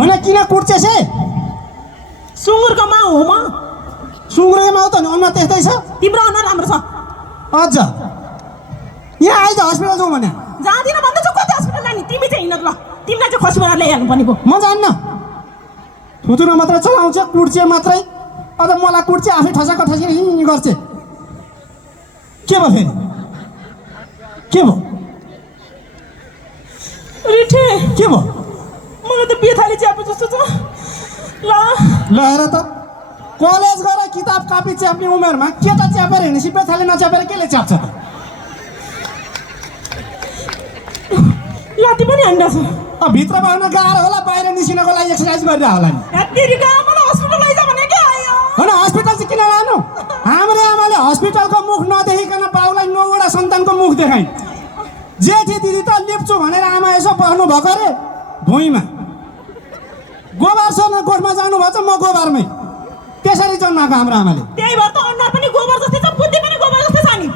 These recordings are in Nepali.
होइन किन कुट्छेस् हे सुँगुरको माउ हो म सुँगुरको माउ त नि अनुहार त्यस्तै छ तिम्रो अनुहार राम्रो छ अझ यहाँ आइज हस्पिटल जाउँ भने जाँदिन भन्दैछु कति हस्पिटल जाने तिमी चाहिँ हिँड ल तिमीलाई चाहिँ खसीबाट ल्याइहाल्नु पर्ने पो म जान्न थुतुरो मात्रै चलाउँछ कुट्छे मात्रै अझ मलाई कुट्छे आफै ठसाक ठसी गर्छ के भयो फेरि के भयो रिठे के भयो मलाई त बेथाली च्यापे जस्तो छ ल ल हेर त कलेज गएर किताब कापी च्याप्ने उमेरमा केटा च्यापेर हिँडेपछि बेथाले नच्यापेर केले च्याप्छ त लाती पनि हान्दा छ भित्र बस्न गाह्रो होला बाहिर निस्किनको लागि एक्सर्साइज गरिरह होला नि यतिका मलाई हस्पिटल लैजा भने के आयो होइन हस्पिटल चाहिँ किन लानु हाम्रो आमाले हस्पिटलको मुख नदेखिकन बाउलाई 9वटा सन्तानको मुख देखाइन् जेठी दिदी त लिप्छु भनेर आमा यसो बस्नु भएको रे भुइँमा गोबर सोर्न गोठमा जानुभएछ म गोबरमै त्यसरी जन्माएको हाम्रो आमाले त्यही भएर त अनुहार पनि गोबर जस्तै छ बुद्धि पनि गोबर जस्तै छ नि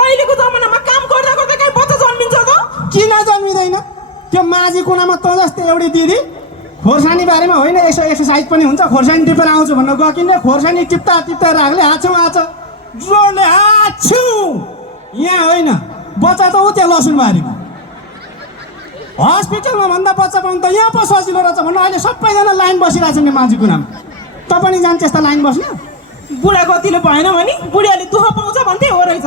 अहिलेको जमानामा काम गर्दा गर्दा कहीँ बच्चा जन्मिन्छ त किन जन्मिँदैन त्यो माझी कुनामा त जस्तै एउटी दिदी खोर्सानी बारेमा होइन यसो एक्सर्साइज पनि हुन्छ खोर्सानी टिपेर आउँछु भनेर गकिने खोर्सानी टिप्दा टिप्दा राख्ले हाछौँ आछ जोडले हाछु यहाँ होइन बच्चा त ऊ त्यो लसुन बारीमा हस्पिटलमा भन्दा बच्चा पाउनु त यहाँ पो सजिलो रहेछ भन्नु अहिले सबैजना लाइन बसिरहेछ नि माझी कुनामा त पनि जान्छ यस्ता लाइन बस्न बुढा गतिले भएन भने बुढियाले दुःख पाउँछ भन्थे हो रहेछ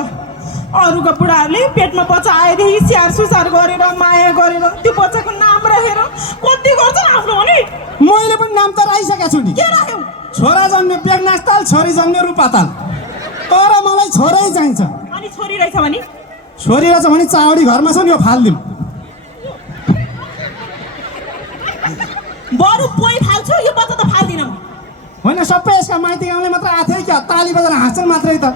अरूको बुढाहरूले पेटमा बच्चा आएदेखि स्याहार सुसार गरेर माया गरेर त्यो बच्चाको नाम राखेर कति गर्छ आफ्नो भने मैले पनि नाम त राखिसकेको छु नि के राख्यौ छोरा जन्मे बेगनास्ताल छोरी जन्मे रूपाताल तर मलाई छोरै चाहिन्छ अनि छोरी रहेछ भने छोरी रहेछ भने चावडी घरमा छ नि यो फालिदिउँ बरु पोइ फाल्छु यो बच्चा त फाल्दिनँ म होइन सबै यसका माइती गाउँले मात्र आएको थियो क्या ताली बजाएर हाँस्छन् मात्रै त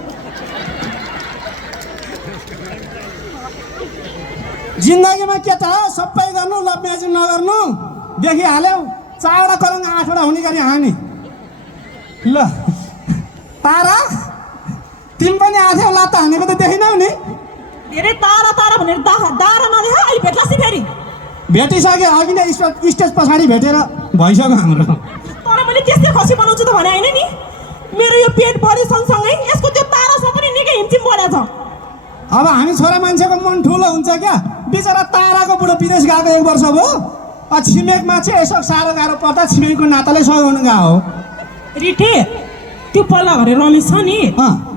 जिन्दगीमा केटा सबै गर्नु लभ म्याजिक नगर्नु देखिहाल्यौ 4वटा कलङ 8वटा हुने गरी हानी ल तारा तिमी पनि आथ्यौ लात्ता हानेको त देखिनौ नि धेरै तारा तारा भनेर दारा नदेख अहिले भेट्लासी फेरि भेटिसक्यो अघि नै स्टेज पछाडि भेटेर भइसक्यो हाम्रो तर मैले त्यस्तै खसी बनाउँछु त भने होइन नि मेरो यो पेट बढी सँगसँगै यसको त्यो तारासँग पनि निकै हिमचिम बढेको छ अब हामी छोरा मान्छेको मन ठुलो हुन्छ क्या बिचरा ताराको बुढो विदेश गएको 1 वर्ष भयो छिमेकमा चाहिँ यसो साह्रो गाह्रो पर्दा छिमेकको नाताले सघाउनु गएको हो रिठे त्यो पल्ला घरे रमेश छ नि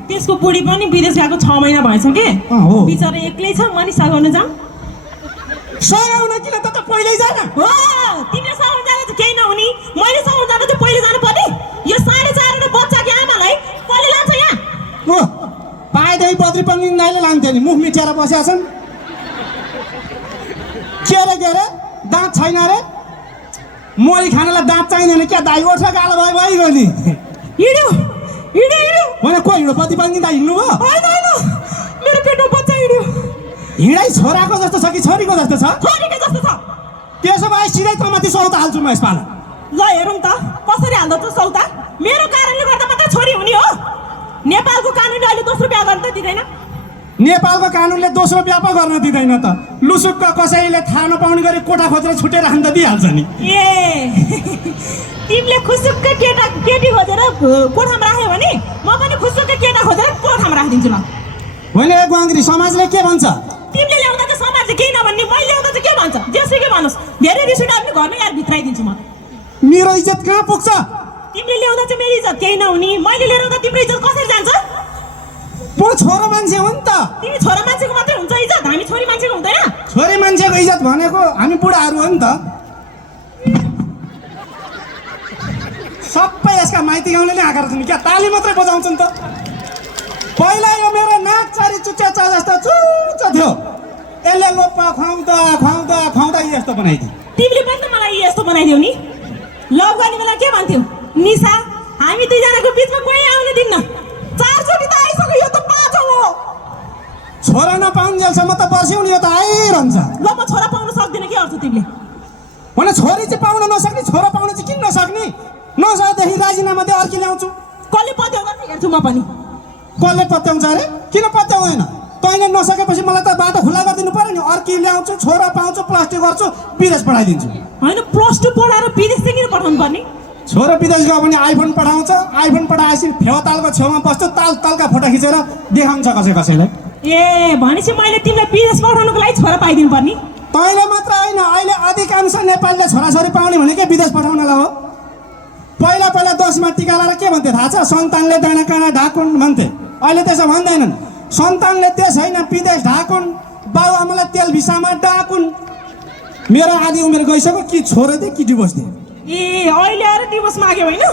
त्यसको बुढी पनि विदेश गएको 6 महिना भएछ के बिचरा एक्लै छ म नि सघाउन जाऊँ सघाउन किन त पहिल्यै जान हो तिमीले सघाउन जाँदा चाहिँ केही नहुने मैले सघाउन जाँदा चाहिँ पहिले जानु पर्ने यो 4.5 बच्चाको आमालाई कसले लान्छ यहाँ हो पाएदेखि बद्री पनि नाइले लान्थ्यो नि मुख मिठेर बसेका छन् के अरे दाँत छैन रे मोली खानालाई दाँत चाहिँदैन क्या दाइ ओठ्रा गालो भयो भइगयो नि हिँड्यो हिँड्यो हिँड्यो होइन को हिँड्यो पति पनि दाइ हिँड्नु भयो होइन होइन मेरो पेटमा बच्चा हिँड्यो हिँडाइ छोराको जस्तो छ कि छोरीको जस्तो छ छोरीको जस्तो छ त्यसो भए सिधै तमाथि सौता हाल्छु म यसपाला ल हेरौँ त कसरी हाल्दो त सौता मेरो कारणले गर्दा मात्र छोरी हुने हो नेपालको कानुनले अहिले दोस्रो बिहा गर्न त दिँदैन नेपालको कानुनले दोस्रो बिहा पो गर्न दिँदैन त लुसुक्क कसैले थाहा नपाउने गरी कोठा खोजेर छुटेर हान्न त दिइहाल्छ नि ए तिमीले खुसुक्क केटी खोजेर कोठामा राख्यो भने म पनि खुसुक्क केटा खोजेर कोठामा राखिदिन्छु ल होइन ए ग्वाङ्ग्री समाजले के भन्छ तिमीले ल्याउँदा चाहिँ समाजले केही नभन्ने मैले ल्याउँदा चाहिँ के भन्छ जेसुकै भन्नुहोस् धेरै रिस उठ्यो भने घरमै यार भित्राइदिन्छु म मेरो इज्जत कहाँ पुग्छ तिमीले ल्याउँदा चाहिँ मेरो इज्जत केही नहुने मैले लिएर आउँदा तिम्रो इज्जत कसरी जान्छ म छोरो मान्छे हो नि त तिमी छोरा मान्छेको मात्रै हुन्छ इज्जत हामी छोरी मान्छेको हुँदैन छोरी मान्छेको इज्जत भनेको हामी बुढाहरू हो नि त सबै यसका माइती गाउँले नै आकार छन् क्या ताली मात्रै बजाउँछन् त पहिला यो मेरो नाक चारी चुच्चा चा जस्तो चुच्चा थियो यसले लोपा खुवाउँदा खुवाउँदा खुवाउँदा यस्तो बनाइदियो तिमीले पनि त मलाई यस्तो बनाइदियो नि लभ गर्ने बेला के भन्थ्यौ निशा हामी दुईजनाको बिचमा कोही आउन दिन्न 4 चोटि त आइसक्यो यो त 5औं हो छोरा नपाउन्जेलसम्म त बस्यौँ नि यो त आइरहन्छ ल म छोरा पाउन सक्दिनँ के अर्थ तिमीले होइन छोरी चाहिँ पाउन नसक्ने छोरा पाउन चाहिँ किन नसक्ने नसक्दाखेरि राजीनामा दे अर्की ल्याउँछु कसले पत्याउँदा हेर्छु म पनि कसले पत्याउँछ अरे किन पत्याउँदैन त तैँले नसकेपछि मलाई त बाटो खुला गरिदिनु पर्यो नि। अर्की ल्याउँछु, छोरा पाउँछु, प्लस 2 गर्छु, विदेश पठाइदिन्छु। होइन प्लस 2 पढाएर विदेश चाहिँ किन पठाउनु पर्ने? छोरा विदेश गयो भने आइफोन पठाउँछ, आइफोन पठाएपछि फेवातालको छेउमा बस्छु, तालका फोटो खिचेर देखाउँछ कसैलाई। ए भनेपछि मैले तिमीलाई विदेश पठाउनुको लागि छोरा पाइदिनु पर्ने? तैँले मात्र होइन, अहिले अधिकांश नेपालीले छोराछोरी पाउने भनेकै विदेश पठाउनलाई हो। पहिला 10मा टिका लाएर के भन्थे थाहा छ? सन्तानले डाँडा काँडा ढाकुन् भन्थे। अहिले त्यसो भन्दैनन्। सन्तानले देश होइन विदेश ढाकुन्, बाबुआमालाई तेल भिसामा डाकुन्। मेरो आधी उमेर गइसक्यो, कि छोरा दे कि डिभोर्स दे। ए अहिले आएर डिभोर्स माग्यो होइन?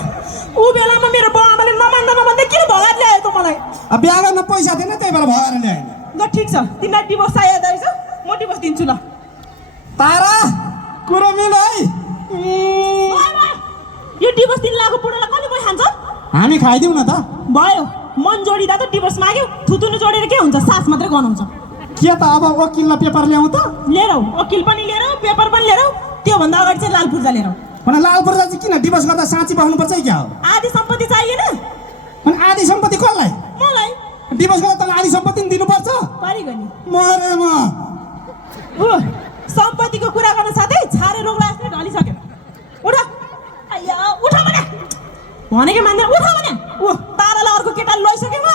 ऊ बेलामा मेरो बाबुआमाले नमान्दा किन भगाएर ल्यायो त मलाई? अब बिहा गर्न पैसा थिएन, त्यही भएर भगाएर ल्याएन। ल ठिक छ, तिमीलाई डिभोर्स चाहिएको रहेछ, म डिभोर्स दिन्छु। ल तारा कुरो मिल है। यो डिभोर्स दिन लागेको बुढालाई कसले गइ खान्छ? हामी खाइदिउँ न त। भयो, मन जोडिँदा त डिभोर्स माग्यो, थुतुनु जोडेर के हुन्छ? सास मात्रै गनाउँछ। के त अब वकिललाई पेपर ल्याउँ त? लिएर आऊ, वकिल पनि लिएर आऊ, पेपर पनि लिएर आऊ। त्योभन्दा अगाडि चाहिँ लाल पूर्जा लिएर आऊ। भने लाल पूर्जा चाहिँ किन? डिभोर्स गर्दा साँची पाउनुपर्छ क्या हो? आधी सम्पत्ति चाहिएन? अनि आधी सम्पत्ति कसलाई? मलाई। डिभोर्स गर्दा तँलाई आधी सम्पत्ति पनि दिनुपर्छ? पारिगयो नि। मरे म। सम्पत्तिको कुरा गर्न साथै छारे रोग लाग्ने ढलिसक्यो। उठ आया, उठ भनेको मान्दैन, उठ भने। तारालाई अर्को केटाले लैसक्यो म।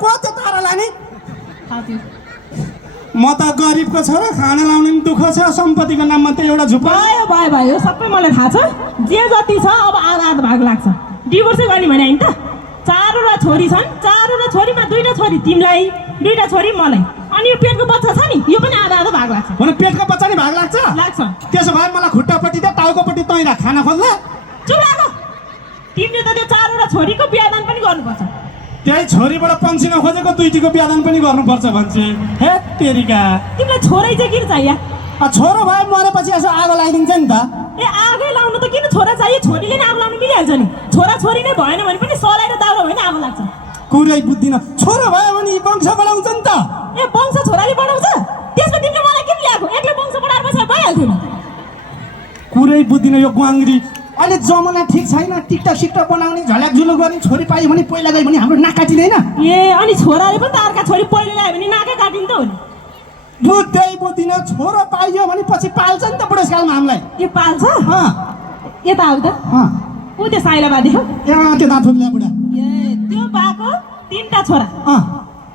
को त्यो तारा लाने? म त गरिबको छोरा, खाना लाउने पनि दुःख छ, सम्पत्तिको नाममा त एउटा झुप्पा। भयो सबै मलाई थाहा छ। जे जति छ अब आधा भाग लाग्छ। डिभोर्सै गर्ने भने होइन त? 4वटा छोरी छन्, 4वटा छोरीमा 2टा छोरी तिमीलाई, 2टा छोरी मलाई। अनि यो पेटको बच्चा छ नि, यो पनि आधा भाग लाग्छ। भने पेटको बच्चा नि भाग लाग्छ? लाग्छ। त्यसो भए मलाई खुट्टापट्टि दे, टाउकोपट्टि तैँ राख, खाना खोज्ला। चुप लाग। तिमीले त त्यो 4वटा छोरीको बिहादान पनि गर्नुपर्छ। त्यही छोरीबाट पन्सिन खोजेको 2टीको बिहादान पनि गर्नुपर्छ भन्छ। हे तेरिका, तिमीलाई छोरै चाहिँ किन चाहियो? छोरो भए मरेपछि यसो आगो लगाइदिन्छ नि त। ए आगै लाउनु त किन छोरा चाहियो? छोरीले नै आगो लाउनु मिलिहाल्छ नि। छोरा छोरी नै भएन भने पनि सलाएर दाउरा होइन आगो लाग्छ। कुरै बुझ्दिन। छोरो भयो भने वंश बढाउँछ नि त। ए वंश छोराले बढाउँछ? त्यसमा तिमीले मलाई किन ल्याएको? एक्लै वंश बढाएपछि भइहाल्थ्यो नि। कुरै बुझ्दिन यो ग्वाङ्ग्री। अहिले जमाना ठिक छैन, टिकटक सिकटक बनाउने, झल्याक झुलुक गर्ने। छोरी पायो भने पहिला गयो भने हाम्रो नाक काटिँदैन? ए अनि छोराले पनि त अर्का छोरी पहिला ल्यायो भने नाकै काटिन्छ हो नि। बुझ्दै बुझ्दिन। छोरो पाइयो भने पछि पाल्छ नि त बुढेसकालमा हामीलाई। यो पाल्छ? यता आऊ त। ऊ त्यो साइलाबादी हो? त्यो दाँथुल्या बुढा। ए त्यो बाको 3टा छोरा।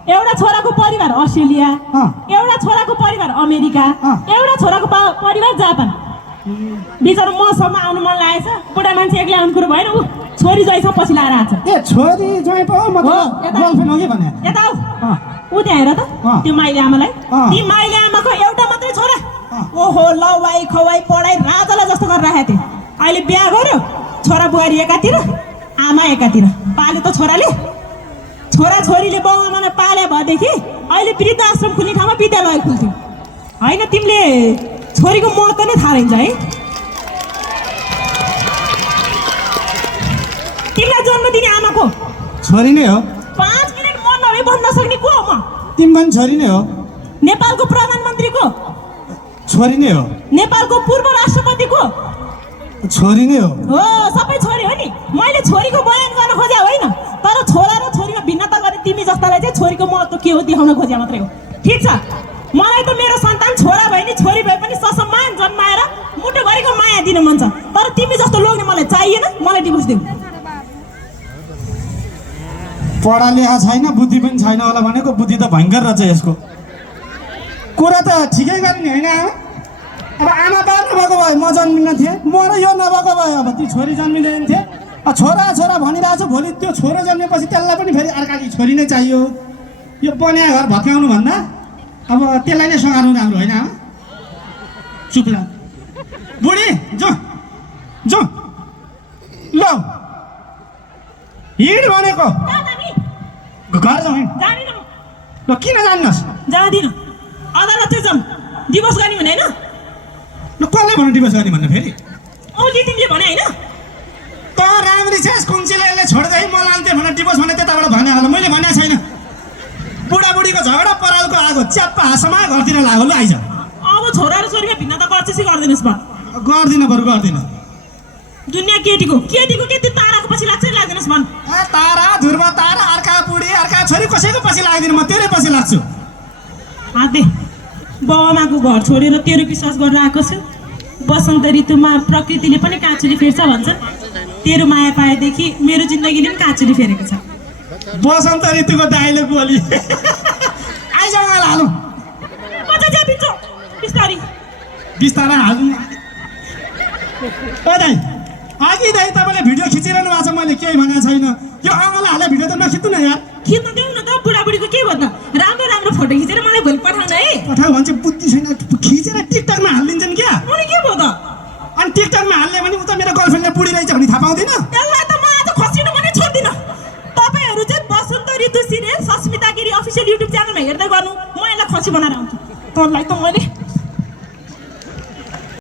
एउटा छोराको परिवार अस्ट्रेलिया, एउटा छोराको परिवार अमेरिका, एउटा छोराको परिवार जापान। बिचरा मसम्म आउनु मन लागेछ। बुढा मान्छे एक्लै आउनु कुरो भएन। ऊ छोरी ज्वाइँसँग पछि लाएर आएको छ। ए छोरी ज्वाइँ पो म त गर्लफ्रेन्ड हो कि भने। यता आऊ। ऊ त्यहाँ हेर त, त्यो माइली आमालाई। ती माइली आमाको एउटा मात्रै छोरा। ओहो लवाई खवाई पढाइ राजालाई जस्तो गरेर राखेको थियो। अहिले बिहा गर्यो, छोरा बुहारी एकातिर, आमा एकातिर। पाल्यो त छोराले। छोरा छोरीले बाउ आमालाई पाले भएदेखि अहिले वृद्ध आश्रम खुल्ने ठाउँमा विद्यालय खुल्थ्यो होइन? तिमीले छोरीको महत्त्व नै थाहा रहन्छ है? तिमीलाई जन्म दिने आमाको छोरी नै हो। 5 मिनट मन नभए भन्न सक्ने को हो म? तिमी पनि छोरी नै हो। नेपालको प्रधानमन्त्रीको छोरी नै हो। नेपालको पूर्व राष्ट्रपतिको छोरी नै हो। हो सबै छोरी हो नि। मैले छोरीको बयान गर्न खोजे होइन, तर छोरा र छोरीमा भिन्नता गर्ने तिमी जस्तालाई चाहिँ छोरीको महत्त्व के हो देखाउन खोजे मात्रै हो। ठिक छ, मलाई त मेरो सन्तान छोरा भए नि छोरी भए पनि ससम्मान जन्माएर मुटुभरिको माया दिन मन छ। तर तिमी जस्तो लोग्ने मलाई चाहिएन। मलाई डिभोर्स देऊ। पढा लेखा छैन, बुद्धि पनि छैन होला भनेको। बुद्धि त भयङ्कर रहेछ यसको। कुरा त ठिकै गर्ने होइन। अब आमा बाल नभएको भए म जन्मिन थिएँ, म र यो नभएको भए अब ती छोरी जन्मिँदैन थिए। छोरा छोरा भनिरहेको छु, भोलि त्यो छोरो जन्मेपछि त्यसलाई पनि फेरि अर्काकी छोरी नै चाहियो। यो बनाया घर भत्काउनु भन्दा अब त्यसलाई नै सघार्नु राम्रो होइन? चुप लाग बुढी, जो जो ल हिँड भनेको। घर जाउँ ल। किन जान्नुहोस्? जाँदिनँ। अदालत चाहिँ जाउँ। डिभोर्स गर्ने भने होइन? ल कसले भन्नु डिभोर्स गर्ने भन्नु? फेरि औली तिमीले भने होइन? त राम्री छेस्, कुन्चेले छोड्दै म लान्थेँ भने डिभोर्स भने त्यताबाट भने होला। मैले भनेको छैन। बुढाबुढीको झगडा परालको आगो च्याप्पा हाँसमा घरतिर लाग्यो। ल आइज। अब छोरा र छोरीमा भिन्नता गर्छ गरिदिनुहोस् म। गर्दिनँ, बरु गर्दिनँ। दुनियाँ केटीको के त्यो ताराको पछि लाग्छ लाग्दिनुहोस् मन। तारा ध्रुव तारा, अर्का बुढी अर्का छोरी, कसैको पछि लाग्दिनँ म, तेरै पछि लाग्छु। आदे बाबामाको घर छोडेर तेरो विश्वास गरेर आएको छु। बसन्त ऋतुमा प्रकृतिले पनि काँचुली फेर्छ भन्छन्। तेरो माया पाएदेखि मेरो जिन्दगीले पनि काँचुली फेरेको छ। बसन्त ऋतुको डाइलग बोली आइज मलाई हालौँ मजा च्यापिन्छ बिस्तारी बिस्तारै हाल्नु दाइ अघि दाइ तपाईँले भिडियो खिचिरहनु भएको छ मैले केही भनेको छैन यो आमालाई हाले भिडियो त नखिच्नु न यार खिच्न देऊ न त बुढाबुढीको के भयो त राम्रो राम्रो फोटो खिचेर मलाई भोलि पठाउन है पठाऊ भन्छ बुद्धि छैन खिचेर टिकटकमा हालिदिन्छन् क्या अनि के भयो त अनि टिकटकमा हाल्ने भने उता मेरो गर्लफ्रेन्डले बुढी रहेछ भने थाहा पाउँदैन त्यसलाई त म आज खसिनु पनि छोड्दिनँ तपाईँहरू चाहिँ Basanta Ritu serial Sasmita Giri official YouTube च्यानलमा हेर्दै गर्नु म यसलाई खसी बनाएर आउँछु तँलाई त मैले